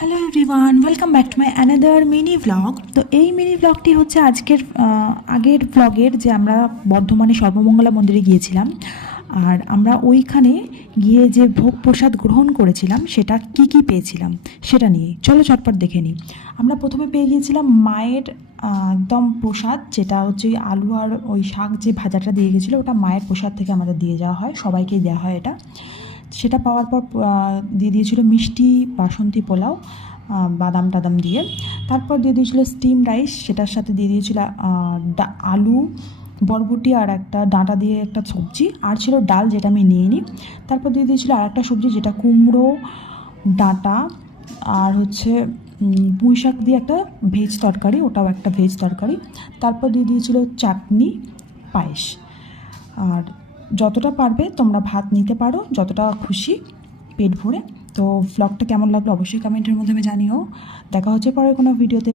Hello everyone, welcome back to my another mini vlog. তো এই mini ভ্লগটি হচ্ছে আজকের আগের ভ্লগের, যে আমরা বর্ধমানে সর্বমঙ্গলা মন্দিরে গিয়েছিলাম। আর আমরা ওইখানে গিয়ে যে ভোগ প্রসাদ গ্রহণ করেছিলাম সেটা কি পেয়েছিলাম সেটা নিয়ে চলো চটপট দেখে নিই। আমরা প্রথমে পেয়ে গিয়েছিলাম মায়ের একদম প্রসাদ, যেটা হচ্ছে ওই আলু আর ওই শাক যে ভাজাটা দিয়ে গেছিলো, ওটা মায়ের প্রসাদ থেকে আমাদের দিয়ে যাওয়া হয়, সবাইকেই দেওয়া হয় এটা। সেটা পাওয়ার পর দিয়ে দিয়েছিল মিষ্টি বাসন্তী পোলাও বাদাম টাদাম দিয়ে। তারপর দিয়ে দিয়েছিল স্টিম রাইস, সেটার সাথে দিয়ে দিয়েছিল আলু, বরবটি আর একটা ডাঁটা দিয়ে একটা সবজি, আর ছিল ডাল, যেটা আমি নিয়ে নিই। তারপর দিয়ে দিয়েছিল আর একটা সবজি, যেটা কুমড়ো, ডাঁটা আর হচ্ছে পুঁই শাক দিয়ে একটা ভেজ তরকারি, ওটাও একটা ভেজ তরকারি। তারপর দিয়ে দিয়েছিল চাটনি, পায়েস। আর যতটা পারবে তোমরা ভাত নিতে পারো, যতটা খুশি পেট ভরে। তো ভ্লগটা কেমন লাগলো অবশ্যই কমেন্টের মাধ্যমে জানিও। দেখা হচ্ছে পরে কোনো ভিডিওতে।